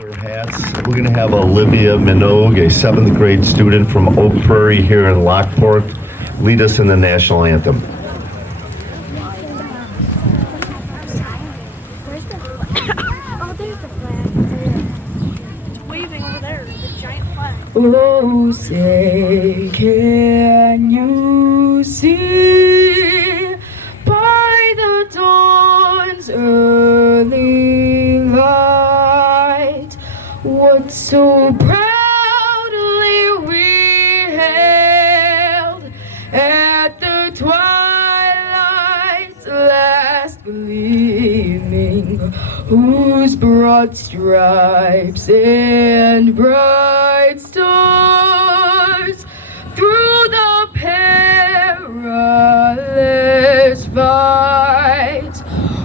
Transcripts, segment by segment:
their hats. We're going to have Olivia Minogue, a seventh grade student from Oak Prairie here in Lockport, lead us in the national anthem. Where's the flag? Oh, there's the flag. It's waving over there, the giant flag. Oh, say, can you see by the dawn's early light what so proudly we hailed at the twilight's last gleaming, whose broad stripes and bright stars through the perilous fight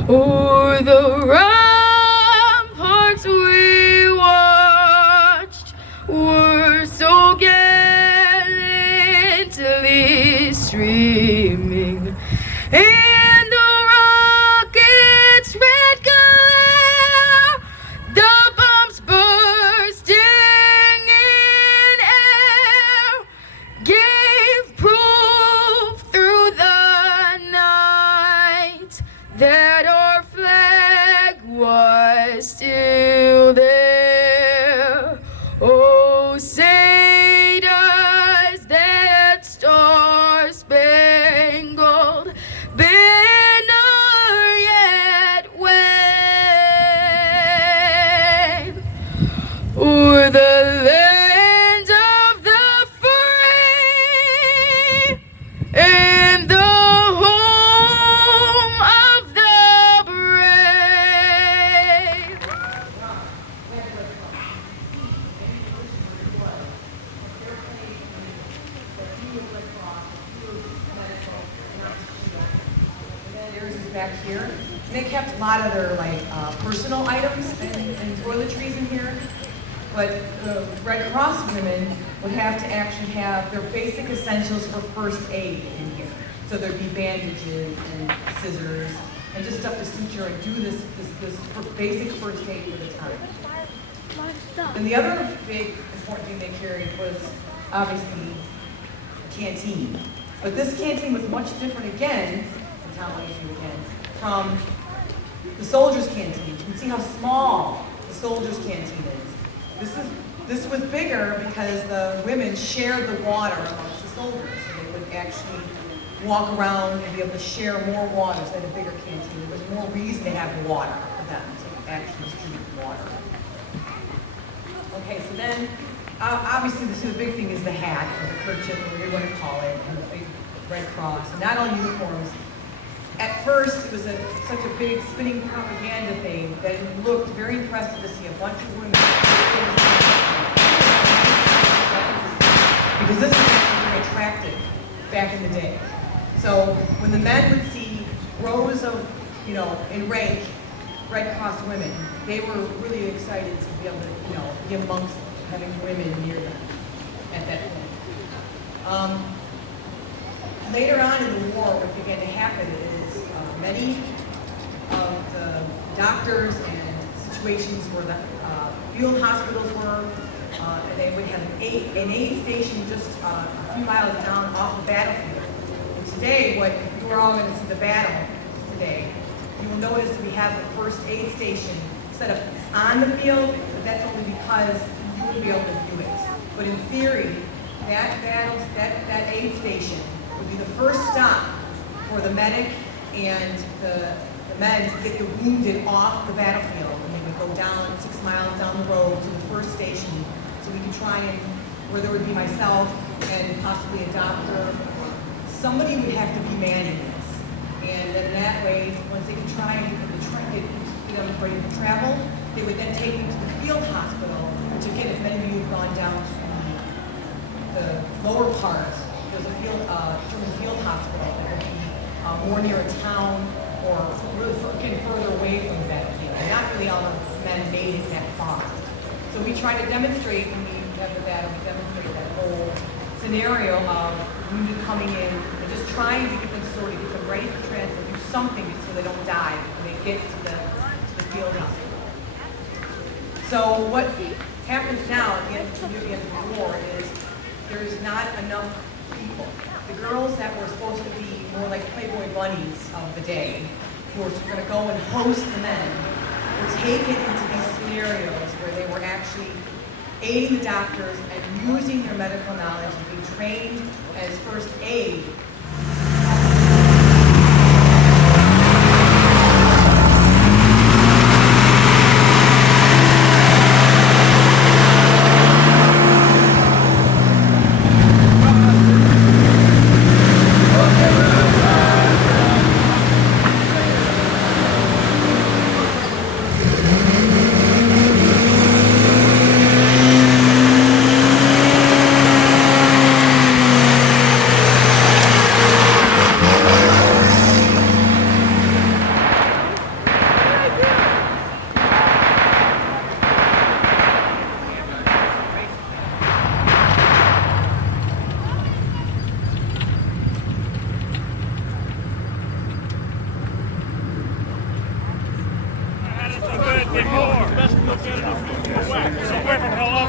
o'er the ramparts we watched were so gallantly streaming, and the rocket's red glare, the bombs bursting in air, gave proof through the night that our flag was still there. Oh, say does that star-spangled banner yet wave o'er the land of the free and the home of the brave? Theirs is back here. And they kept a lot of their personal items and toiletries in here. But the Red Cross women would have to actually have their basic essentials for first aid in here. So there'd be bandages and scissors and just stuff to suture and do this basic first aid for the time. A lot of stuff. And the other big important thing they carried was obviously a canteen. But this canteen was much different again, and Tom will you again, from the soldiers' canteen. You can see how small the soldiers' canteen is. This was bigger because the women shared the water amongst the soldiers, so they would actually walk around and be able to share more water. So they had a bigger canteen. There was more reason to have water for them to actually distribute water. Okay, so then, obviously the big thing is the hat, or the kerchief, or whatever you want to call it, and the big Red Cross, and not all uniforms. At first, it was such a big spinning propaganda thing that it looked very impressive to see a bunch of women. Because this was actually very attractive back in the day. So when the men would see rows of, in rank, Red Cross women, they were really excited to be able to, be amongst having women near them at that point. Later on in the war, what began to happen is many of the doctors and situations where the field hospitals were, and they would have an aid station just a few miles down off the battlefield. And today, if you are all going to see the battle today, you will notice we have the first aid station set up on the field, but that's only because you wouldn't be able to view it. But in theory, that aid station would be the first stop for the medic and the men to get the wounded off the battlefield. And they would go down 6 miles down the road to the first station so we could try and, where there would be myself and possibly a doctor. Somebody would have to be manning this. And then that way, once they could try and get them ready to travel, they would then take them to the field hospital, which again, if many of you have gone down to the lower part, there's a German field hospital that would be more near a town or really getting further away from that field. And not really all the men made it that far. So we try to demonstrate, when we have the battle, we demonstrate that whole scenario of wounded coming in and just trying to get them sorted, get them ready for transport, do something so they don't die when they get to the field hospital. So what happens now at the end of the war is there's not enough people. The girls that were supposed to be more like Playboy bunnies of the day, who were going to go and host the men, were taken into these scenarios where they were actually aiding the doctors and using their medical knowledge and being trained as first aid.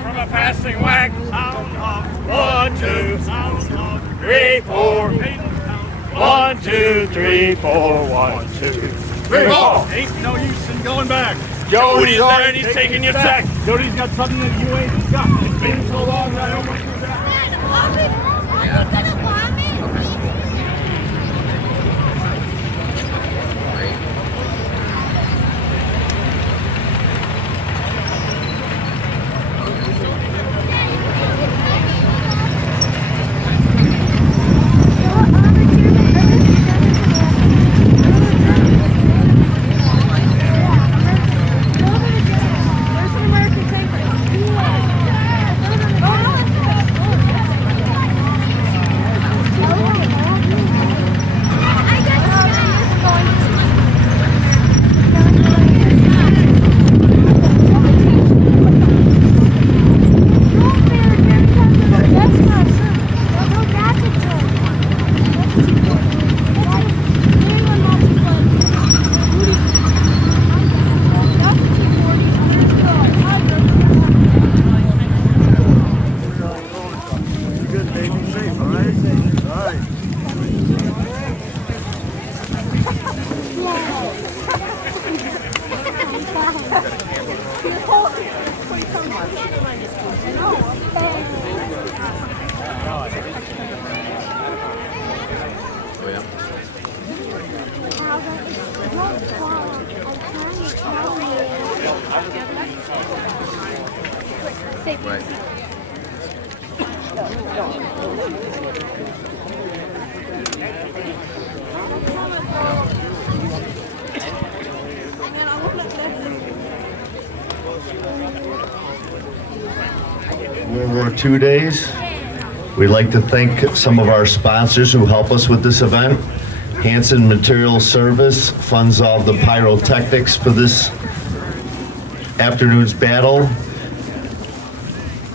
From a passing whack. Sound of 1, 2, sound of 3, 4. 1, 2, 3, 4. 1, 2, 3, 4. Ain't no use in going back. Jody's there and he's taking your sack. Jody's got something that you ain't got. It's been so long that I don't want to do that. Are you gonna bomb me? World War II days. We'd like to thank some of our sponsors who help us with this event. Hanson Material Service funds all the pyrotechnics for this afternoon's battle.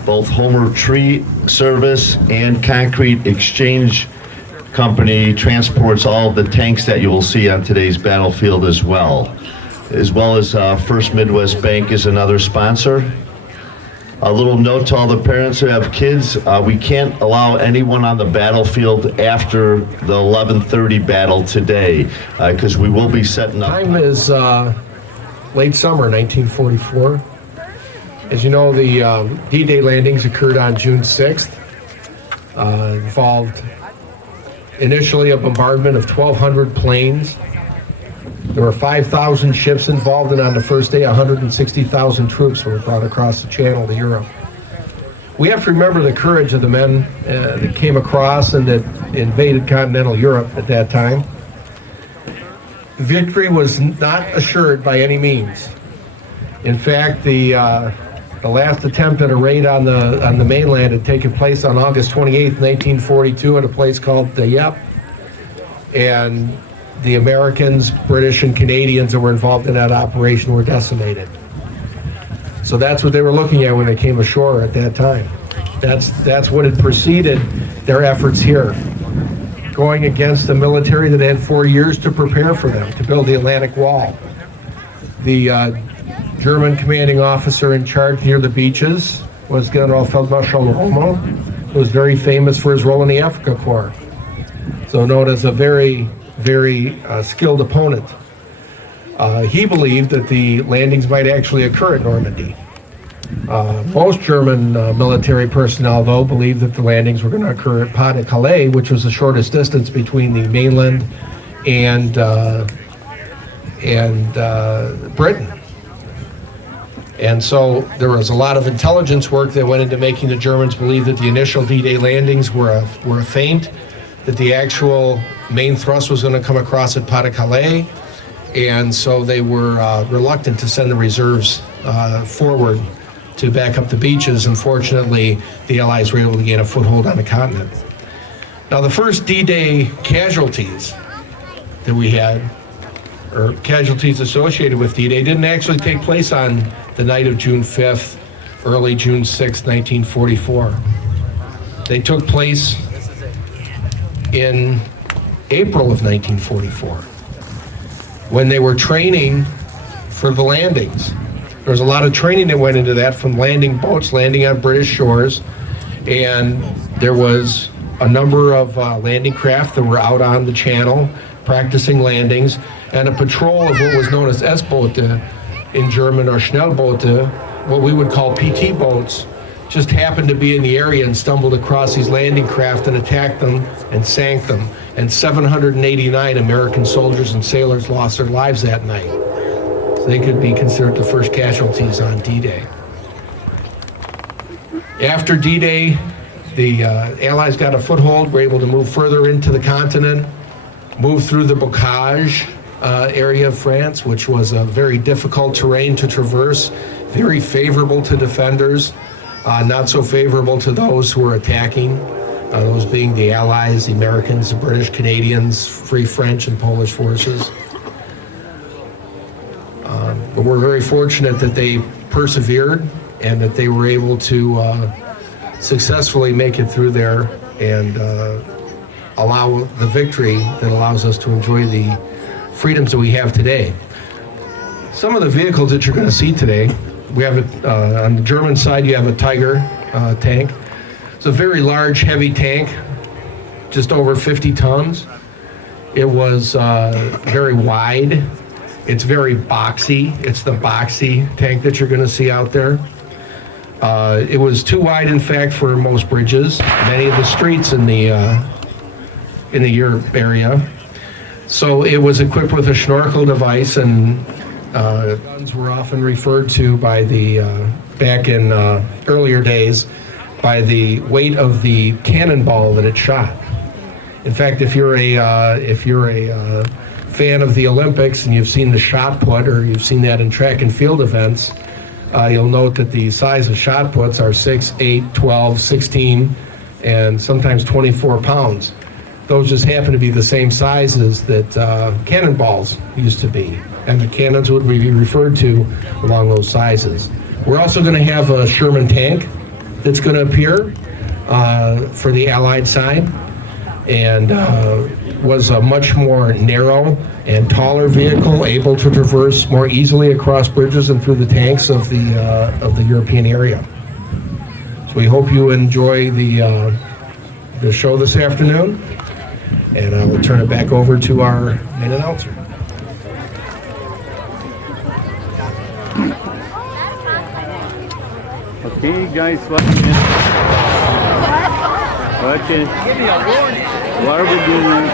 Both Homer Tree Service and Concrete Exchange Company transports all of the tanks that you will see on today's battlefield as well. First Midwest Bank is another sponsor. A little note to all the parents who have kids, we can't allow anyone on the battlefield after the 11:30 battle today, because we will be setting up. Time is late summer 1944. As you know, the D-Day landings occurred on June 6th. Involved initially a bombardment of 1,200 planes. There were 5,000 ships involved, and on the first day, 160,000 troops were brought across the Channel to Europe. We have to remember the courage of the men that came across and that invaded continental Europe at that time. Victory was not assured by any means. In fact, the last attempt at a raid on the mainland had taken place on August 28th, 1942, at a place called Dieppe, and the Americans, British, and Canadians that were involved in that operation were decimated. So that's what they were looking at when they came ashore at that time. That's what had preceded their efforts here, going against the military that had 4 years to prepare for them, to build the Atlantic Wall. The German commanding officer in charge near the beaches was General Feldmarschall Rommel, who was very famous for his role in the Africa Corps. So known as a very, very skilled opponent. He believed that the landings might actually occur at Normandy. Most German military personnel, though, believed that the landings were going to occur at Pas de Calais, which was the shortest distance between the mainland and Britain. And so there was a lot of intelligence work that went into making the Germans believe that the initial D-Day landings were a feint, that the actual main thrust was going to come across at Pas de Calais, and so they were reluctant to send the reserves forward to back up the beaches. Unfortunately, the Allies were able to gain a foothold on the continent. Now, the first D-Day casualties that we had, or casualties associated with D-Day, didn't actually take place on the night of June 5th, early June 6th, 1944. They took place in April of 1944, when they were training for the landings. There was a lot of training that went into that, from landing boats, landing on British shores, and there was a number of landing craft that were out on the channel practicing landings, and a patrol of what was known as S-Boote in German, or Schnellboote, what we would call PT boats, just happened to be in the area and stumbled across these landing craft and attacked them and sank them. And 789 American soldiers and sailors lost their lives that night. So they could be considered the first casualties on D-Day. After D-Day, the Allies got a foothold, were able to move further into the continent, move through the Bocage area of France, which was a very difficult terrain to traverse, very favorable to defenders, not so favorable to those who were attacking, those being the Allies, the Americans, the British, Canadians, Free French and Polish forces. But we're very fortunate that they persevered and that they were able to successfully make it through there and allow the victory that allows us to enjoy the freedoms that we have today. Some of the vehicles that you're going to see today, we have on the German side, you have a Tiger tank. It's a very large, heavy tank, just over 50 tons. It was very wide. It's very boxy. It's the boxy tank that you're going to see out there. It was too wide, in fact, for most bridges, many of the streets in the Europe area. So it was equipped with a snorkel device, and guns were often referred to by the back in earlier days by the weight of the cannonball that it shot. In fact, if you're a fan of the Olympics and you've seen the shot put, or you've seen that in track and field events, you'll note that the size of shot puts are 6, 8, 12, 16, and sometimes 24 pounds. Those just happen to be the same sizes that cannonballs used to be, and the cannons would be referred to along those sizes. We're also going to have a Sherman tank that's going to appear for the Allied side, and was a much more narrow and taller vehicle, able to traverse more easily across bridges and through the tanks of the European area. So we hope you enjoy the show this afternoon, and I will turn it back over to our main announcer. Okay, guys, watch it. Watch it. What are we doing?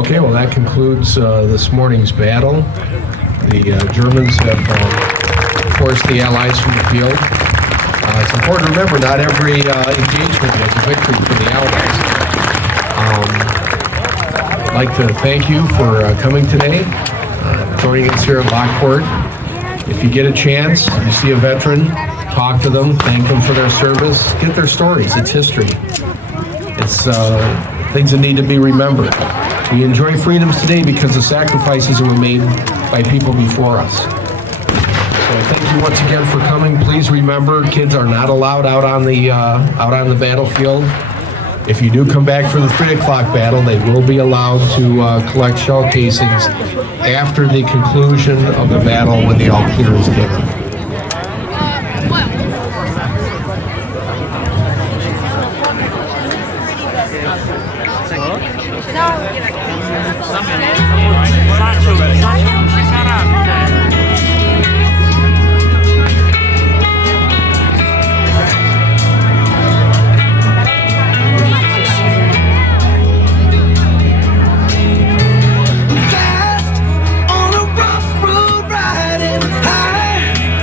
Okay, well, that concludes this morning's battle. The Germans have forced the Allies from the field. It's important to remember not every engagement was a victory for the Allies. I'd like to thank you for coming today, joining us here at Lockport. If you get a chance, you see a veteran, talk to them, thank them for their service, get their stories. It's history. It's things that need to be remembered. We enjoy freedoms today because of sacrifices that were made by people before us. So thank you once again for coming. Please remember, kids are not allowed out on the battlefield. If you do come back for the 3 o'clock battle, they will be allowed to collect shell casings after the conclusion of the battle when the all clear is given. On a rough road riding high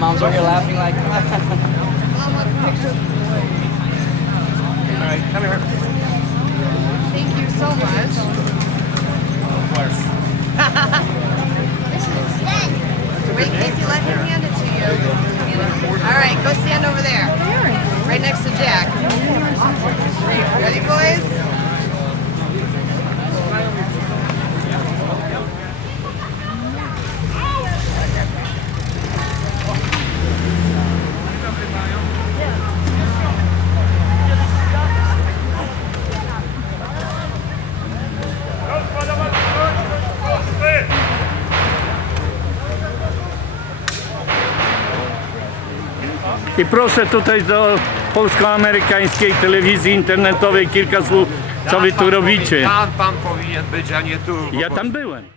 Mom's over here laughing like. Thank you so much. Wait, Casey, let him hand it to you. All right, go stand over there. Right next to Jack. Ready, boys? I proszę tutaj do polsko-amerykańskiej telewizji internetowej kilka słów, co wy tu robicie. Tam pan powinien być, a nie tu. Ja tam byłem.